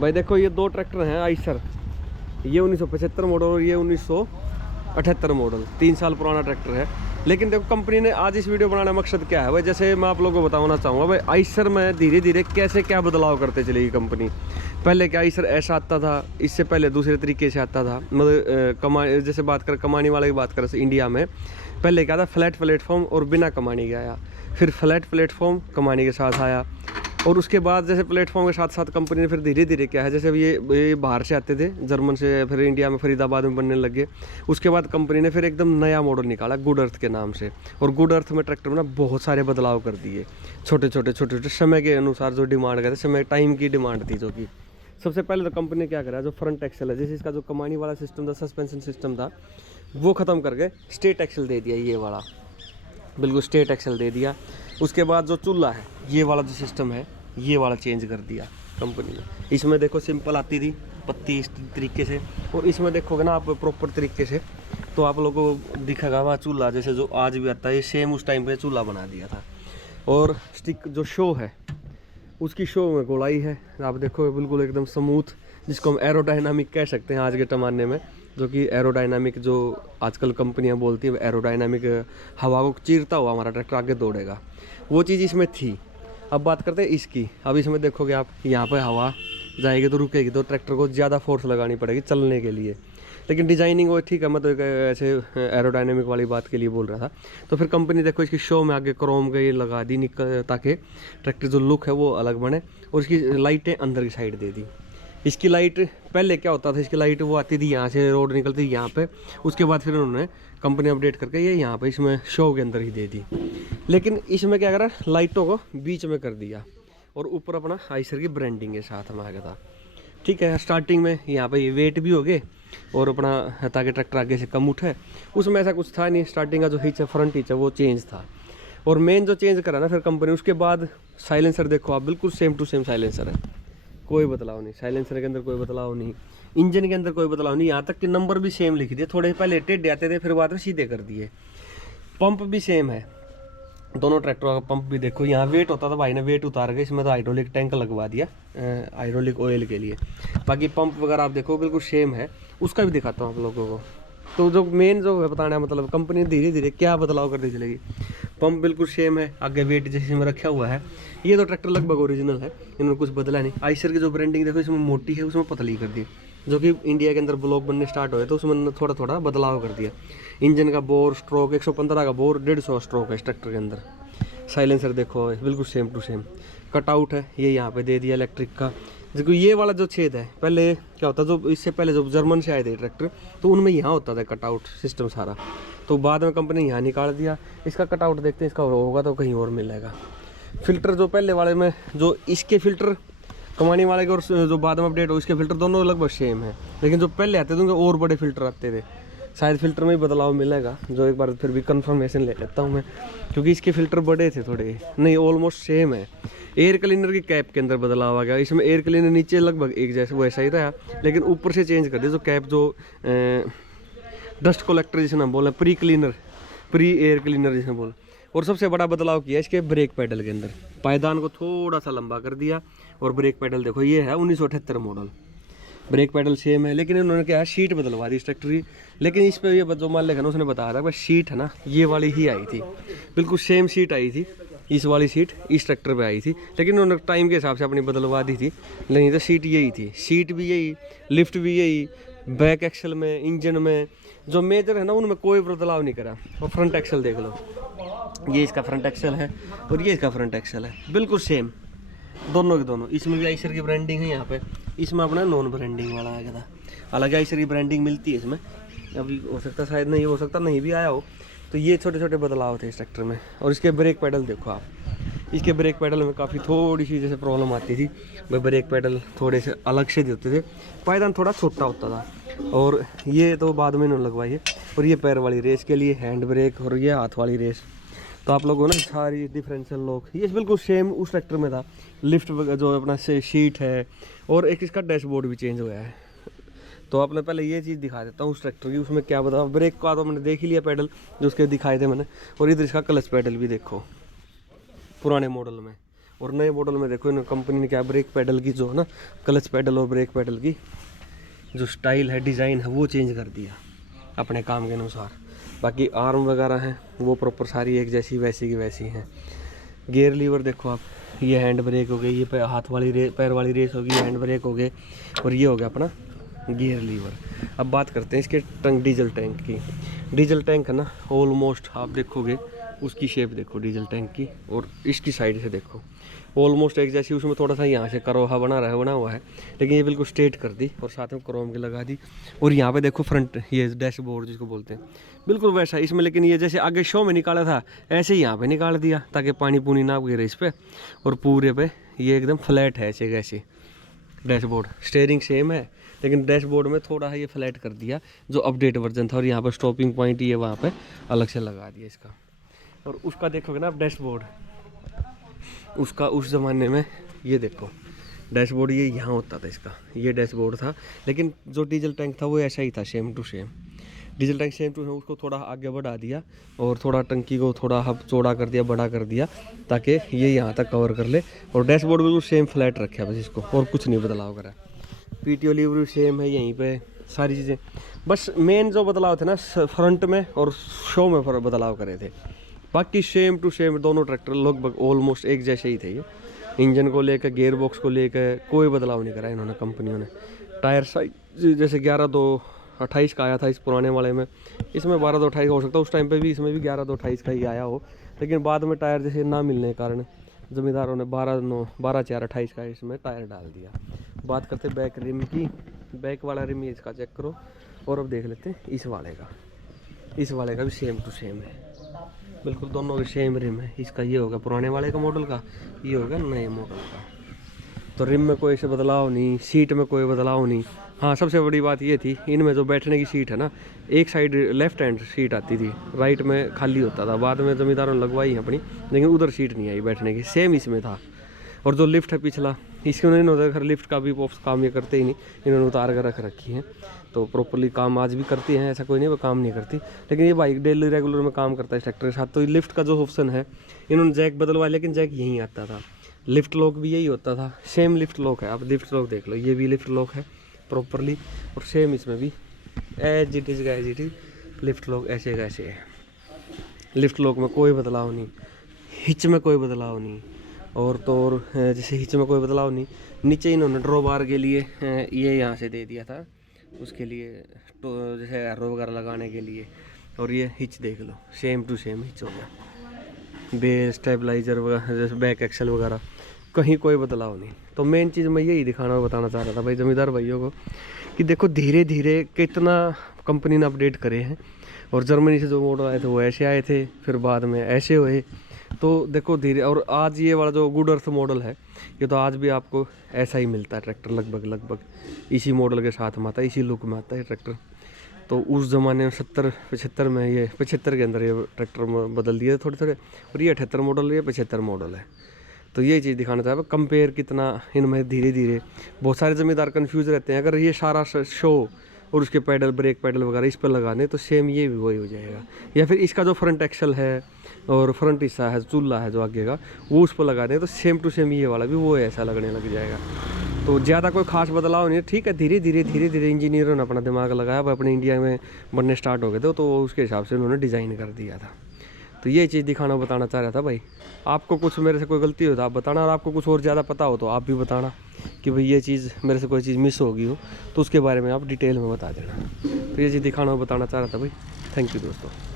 भाई देखो ये दो ट्रैक्टर हैं आइसर, ये 1975 मॉडल और ये 1978 मॉडल, 3 साल पुराना ट्रैक्टर है। लेकिन देखो कंपनी ने आज इस वीडियो बनाने का मकसद क्या है भाई, जैसे मैं आप लोगों को बताना चाहूँगा भाई आइसर में धीरे धीरे कैसे क्या बदलाव करते चलेगी कंपनी। पहले क्या आइसर ऐसा आता था, इससे पहले दूसरे तरीके से आता था। मतलब जैसे बात कर कमानी वाले की बात करें इंडिया में, पहले क्या था फ्लैट प्लेटफॉर्म और बिना कमानी के आया, फिर फ्लैट प्लेटफॉर्म कमानी के साथ आया, और उसके बाद जैसे प्लेटफॉर्म के साथ साथ कंपनी ने फिर धीरे धीरे क्या है, जैसे ये बाहर से आते थे जर्मन से, फिर इंडिया में फरीदाबाद में बनने लगे। उसके बाद कंपनी ने फिर एकदम नया मॉडल निकाला गुड अर्थ के नाम से, और गुड अर्थ में ट्रैक्टर में ना बहुत सारे बदलाव कर दिए, छोटे छोटे समय के अनुसार जो डिमांड करते, समय टाइम की डिमांड थी। जो कि सबसे पहले तो कंपनी ने क्या करा, जो फ्रंट एक्सल है, जैसे इसका जो कमानी वाला सिस्टम था, सस्पेंशन सिस्टम था, वो ख़त्म करके स्ट्रेट एक्सल दे दिया, ये वाला बिल्कुल स्ट्रेट एक्सल दे दिया। उसके बाद जो चूल्हा है, ये वाला जो सिस्टम है, ये वाला चेंज कर दिया कंपनी ने। इसमें देखो सिंपल आती थी पत्ती इस तरीके से, और इसमें देखोगे ना आप प्रॉपर तरीके से तो आप लोगों को दिखेगा वहाँ चूल्हा जैसे जो आज भी आता है, ये सेम उस टाइम पे चूल्हा बना दिया था। और स्टिक जो शो है, उसकी शो में गोलाई है, आप देखो बिल्कुल एकदम स्मूथ, जिसको हम एरोडायनामिक कह सकते हैं आज के ज़माने में। जो कि एरोडायनामिक जो आजकल कंपनियां बोलती है एरोडायनामिक, हवा को चीरता हुआ हमारा ट्रैक्टर आगे दौड़ेगा, वो चीज़ इसमें थी। अब बात करते हैं इसकी। अब इसमें देखोगे आप, यहाँ पे हवा जाएगी तो रुकेगी, तो ट्रैक्टर को ज़्यादा फोर्स लगानी पड़ेगी चलने के लिए। लेकिन डिजाइनिंग वो ठीक है, मैं तो एक ऐसे एरोडायनेमिक वाली बात के लिए बोल रहा था। तो फिर कंपनी देखो इसकी शो में आगे क्रोम का ये लगा दी ताकि ट्रैक्टर जो लुक है वो अलग बने, और इसकी लाइटें अंदर की साइड दे दी। इसकी लाइट पहले क्या होता था, इसकी लाइट वो आती थी यहाँ से, रोड निकलती थी यहाँ पे, उसके बाद फिर उन्होंने कंपनी अपडेट करके ये यहाँ पे इसमें शो के अंदर ही दे दी। लेकिन इसमें क्या करा, लाइटों को बीच में कर दिया, और ऊपर अपना आइसर की ब्रांडिंग के साथ हमारा था। ठीक है, स्टार्टिंग में यहाँ पे ये वेट भी हो गए, और अपना ताकि ट्रैक्टर आगे से कम उठे, उसमें ऐसा कुछ था नहीं। स्टार्टिंग का जो हिच है, फ्रंट हिच है, वो चेंज था। और मेन जो चेंज करा ना फिर कंपनी, उसके बाद साइलेंसर देखो आप, बिल्कुल सेम टू सेम साइलेंसर है, कोई बदलाव नहीं। साइलेंसर के अंदर कोई बदलाव नहीं, इंजन के अंदर कोई बदलाव नहीं, यहाँ तक कि नंबर भी सेम लिख दिए। थोड़े पहले टेढ़े आते थे, फिर बाद में सीधे कर दिए। पंप भी सेम है, दोनों ट्रैक्टरों का पंप भी देखो। यहाँ वेट होता था, भाई ने वेट उतार के इसमें तो हाइड्रोलिक टैंक लगवा दिया हाइड्रोलिक ऑयल के लिए। बाकी पंप वगैरह आप देखो बिल्कुल सेम है, उसका भी दिखाता हूँ आप लोगों को। तो जो मेन जो है बताना है, मतलब कंपनी धीरे धीरे क्या बदलाव करती चलेगी। पंप बिल्कुल सेम है, आगे वेट जैसे में रखा हुआ है। ये तो ट्रैक्टर लगभग ओरिजिनल है, इन्होंने कुछ बदला नहीं। आइसर की जो ब्रांडिंग देखो, इसमें मोटी है, उसमें पतली कर दी। जो कि इंडिया के अंदर ब्लॉक बनने स्टार्ट हुए तो उसमें थोड़ा थोड़ा बदलाव कर दिया। इंजन का बोर स्ट्रोक 115 का बोर, 150 स्ट्रोक है इस ट्रैक्टर के अंदर। साइलेंसर देखो बिल्कुल सेम टू सेम। कटआउट है ये यहाँ पे दे दिया इलेक्ट्रिक का। देखो ये वाला जो छेद है, पहले क्या होता, जो इससे पहले जो जर्मन से आए थे ट्रैक्टर, तो उनमें यहाँ होता था कटआउट सिस्टम सारा, तो बाद में कंपनी यहाँ निकाल दिया। इसका कटआउट देखते हैं, इसका होगा तो कहीं और मिलेगा। फिल्टर जो पहले वाले में, जो इसके फिल्टर कमानी वाले के और जो बाद में अपडेट हो इसके फिल्टर, दोनों लगभग सेम है। लेकिन जो पहले आते थे उनके और बड़े फिल्टर आते थे, शायद फिल्टर में ही बदलाव मिलेगा, जो एक बार फिर भी कंफर्मेशन ले लेता हूँ मैं, क्योंकि इसके फिल्टर बड़े थे थोड़े, नहीं ऑलमोस्ट सेम है। एयर क्लीनर की कैप के अंदर बदलाव आ गया, इसमें एयर क्लीनर नीचे लगभग एक जैसे वैसा ही रहा, लेकिन ऊपर से चेंज कर दिया। जो कैप जो डस्ट कलेक्टर जिसे हम बोले, pre cleaner, pre air cleaner जिसे बोल। और सबसे बड़ा बदलाव किया इसके ब्रेक पैडल के अंदर, पायदान को थोड़ा सा लंबा कर दिया। और ब्रेक पैडल देखो, ये है 1978 मॉडल, ब्रेक पैडल सेम है, लेकिन इन्होंने क्या है शीट बदलवा दी इस ट्रैक्टर की। लेकिन इस पे ये जो मालिक है ना, उसने बताया था कि शीट है ना, ये वाली ही आई थी, बिल्कुल सेम शीट आई थी, इस वाली सीट इस ट्रैक्टर पे आई थी। लेकिन उन्होंने टाइम के हिसाब से अपनी बदलवा दी थी, नहीं तो सीट यही थी, सीट भी यही, लिफ्ट भी यही, बैक एक्सल में, इंजन में जो मेजर है ना, उनमें कोई बदलाव नहीं करा। और फ्रंट एक्सल देख लो, ये इसका फ्रंट एक्सल है और ये इसका फ्रंट एक्सल है, बिल्कुल सेम दोनों के दोनों। इसमें भी आइसर की ब्रांडिंग है यहाँ पे, इसमें अपना नॉन ब्रांडिंग वाला आया था। हालांकि आइसर की ब्रांडिंग मिलती है इसमें, अभी हो सकता शायद नहीं, हो सकता नहीं भी आया हो। तो ये छोटे छोटे बदलाव थे इस ट्रैक्टर में। और इसके ब्रेक पैडल देखो आप, इसके ब्रेक पैडल में काफ़ी थोड़ी सी जैसे प्रॉब्लम आती थी, वह ब्रेक पैडल थोड़े से अलग से होते थे, पायदान थोड़ा छोटा होता था। और ये तो बाद में इन्होंने लगवाई है। और ये पैर वाली रेस के लिए हैंड ब्रेक, और ये हाथ वाली रेस। तो आप लोगों ने सारी डिफरेंशियल लॉक ये बिल्कुल सेम उस ट्रैक्टर में था। लिफ्ट जो अपना से शीट है, और एक इसका डैशबोर्ड भी चेंज हुआ है। तो आपने पहले ये चीज़ दिखा देता हूँ उस ट्रैक्टर की, उसमें क्या बता। ब्रेक का तो मैंने देख ही लिया पैडल जो उसके दिखाए थे मैंने। और इधर इसका क्लच पैडल भी देखो पुराने मॉडल में। और नए मॉडल में देखो इन कंपनी ने क्या ब्रेक पैडल की जो है ना, क्लच पैडल और ब्रेक पैडल की जो स्टाइल है, डिज़ाइन है, वो चेंज कर दिया अपने काम के अनुसार। बाकी आर्म वगैरह हैं वो प्रॉपर सारी एक जैसी वैसी की वैसी हैं। गियर लीवर देखो आप, ये हैंड ब्रेक हो गई, ये हाथ वाली पैर वाली रेस होगी, हैंड ब्रेक हो गए, और ये हो गया अपना गियर लीवर। अब बात करते हैं इसके डीजल टैंक की। डीजल टैंक है ना, ऑलमोस्ट आप देखोगे उसकी शेप देखो डीजल टैंक की, और इसकी साइड से देखो ऑलमोस्ट एक जैसी। उसमें थोड़ा सा यहाँ से करोहा बना हुआ है, लेकिन ये बिल्कुल स्ट्रेट कर दी और साथ में क्रोम की लगा दी। और यहाँ पे देखो फ्रंट, ये डैशबोर्ड जिसको बोलते हैं, बिल्कुल वैसा इसमें, लेकिन ये जैसे आगे शो में निकाला था ऐसे ही यहाँ पे निकाल दिया ताकि पानी पूनी ना गिरे इस पर। और पूरे पे ये एकदम फ्लैट है ऐसे कैसे डैशबोर्ड। स्टेयरिंग सेम है, लेकिन डैशबोर्ड में थोड़ा है ये फ्लैट कर दिया जो अपडेट वर्जन था। और यहाँ पर स्टॉपिंग पॉइंट ये वहाँ पे अलग से लगा दिया इसका। और उसका देखोगे ना आप डैशबोर्ड, उसका उस ज़माने में ये देखो डैशबोर्ड ये यहाँ होता था इसका, ये डैशबोर्ड था। लेकिन जो डीजल टैंक था वो ऐसा ही था, same to same. Diesel tank same to same, उसको थोड़ा आगे बढ़ा दिया और थोड़ा टंकी को थोड़ा हब चौड़ा कर दिया, बड़ा कर दिया ताकि ये यहाँ तक कवर कर ले। और डैशबोर्ड बिल्कुल सेम फ्लैट रखा बस इसको, और कुछ नहीं बदलाव करा। पीटीओ लीवर सेम है यहीं पे, सारी चीज़ें। बस मेन जो बदलाव थे ना फ्रंट में और शो में बदलाव करे थे, बाकी सेम टू सेम दोनों ट्रैक्टर लगभग ऑलमोस्ट एक जैसे ही थे। ये इंजन को लेकर, गियर बॉक्स को लेकर कोई बदलाव नहीं करा इन्होंने कंपनियों ने। टायर साइज जैसे 11/2/28 का आया था इस पुराने वाले में, इसमें 12/2/28 हो सकता है। उस टाइम पे भी इसमें भी 11/2/28 का ही आया हो, लेकिन बाद में टायर जैसे ना मिलने के कारण ज़मींदारों ने 12/4/28 का इसमें टायर डाल दिया। बात करते बैक रिम की। बैक वाला रिम इसका चेक करो, और अब देख लेते हैं इस वाले का। इस वाले का भी सेम टू सेम है, बिल्कुल दोनों के सेम रिम है। इसका ये होगा पुराने वाले का मॉडल का, ये होगा नए मॉडल का। तो रिम में कोई ऐसे बदलाव नहीं, सीट में कोई बदलाव नहीं। हाँ, सबसे बड़ी बात ये थी इनमें जो बैठने की सीट है ना, एक साइड लेफ्ट हैंड सीट आती थी, राइट में खाली होता था। बाद में ज़मींदारों ने लगवाई अपनी, लेकिन उधर सीट नहीं आई बैठने की, सेम इसमें था। और जो लिफ्ट है पिछला, इसके उन्होंने खैर लिफ्ट का भी काम ये करते ही नहीं, इन्होंने उतार कर रख रखी है। तो प्रॉपर्ली काम आज भी करती हैं, ऐसा कोई नहीं वो काम नहीं करती, लेकिन ये बाइक डेली रेगुलर में काम करता है इस ट्रैक्टर के साथ। तो लिफ्ट का जो ऑप्शन है इन्होंने जैक बदलवाया, लेकिन जैक यहीं आता था। लिफ्ट लॉक भी यही होता था, सेम लिफ्ट लॉक है। आप लिफ्ट लॉक देख लो, ये भी लिफ्ट लॉक है प्रॉपरली, और सेम इसमें भी as it is lift lock ऐसे कैसे है। लिफ्ट लॉक में कोई बदलाव नहीं, हिच में कोई बदलाव नहीं, और तो और जैसे हिच में कोई बदलाव नहीं। नीचे इन्होंने ड्रॉ बार के लिए ये यहाँ से दे दिया था, उसके लिए तो जैसे एरो वगैरह लगाने के लिए। और ये हिच देख लो, सेम टू सेम हिच हो गया। बेस, स्टेबलाइजर वगैरह, जैसे बैक एक्सल वगैरह, कहीं कोई बदलाव नहीं। तो मेन चीज़ मैं यही दिखाना और बताना चाह रहा था भाई ज़मींदार भाइयों को कि देखो धीरे धीरे कितना कंपनी ने अपडेट करे हैं। और जर्मनी से जो मॉडल आए थे वो ऐसे आए थे, फिर बाद में ऐसे हुए। तो देखो धीरे, और आज ये वाला जो गुड अर्थ मॉडल है, ये तो आज भी आपको ऐसा ही मिलता है ट्रैक्टर, लगभग इसी मॉडल के साथ में आता है, इसी लुक में आता है ट्रैक्टर। तो उस ज़माने में 70-75 में, ये 75 के अंदर ये ट्रैक्टर में बदल दिए थोड़े, और ये 78 मॉडल, ये 75 मॉडल है। तो ये चीज़ दिखाना चाहता है कंपेयर कितना इनमें धीरे धीरे। बहुत सारे ज़मींदार कन्फ्यूज़ रहते हैं, अगर ये सारा शो और उसके पैडल, ब्रेक पैडल वगैरह इस पर लगाने तो सेम ये भी वही हो जाएगा। या फिर इसका जो फ्रंट एक्सल है और फ्रंट हिस्सा है, चूल्हा है जो आगे का, वो उस पर लगाने तो सेम टू सेम ये वाला भी वो ऐसा लगने लग जाएगा। तो ज़्यादा कोई खास बदलाव नहीं है, ठीक है। धीरे धीरे इंजीनियरों ने अपना दिमाग लगाया, अब अपने इंडिया में बनने स्टार्ट हो गए थे, तो उसके हिसाब से उन्होंने डिज़ाइन कर दिया था। तो ये चीज़ दिखाना बताना चाह रहा था भाई। आपको कुछ मेरे से कोई गलती हो तो आप बताना, और आपको कुछ और ज़्यादा पता हो तो आप भी बताना कि भाई ये चीज़ मेरे से कोई चीज़ मिस हो गई हो तो उसके बारे में आप डिटेल में बता देना। तो ये चीज़ दिखाना और बताना चाह रहा था भाई। थैंक यू दोस्तों।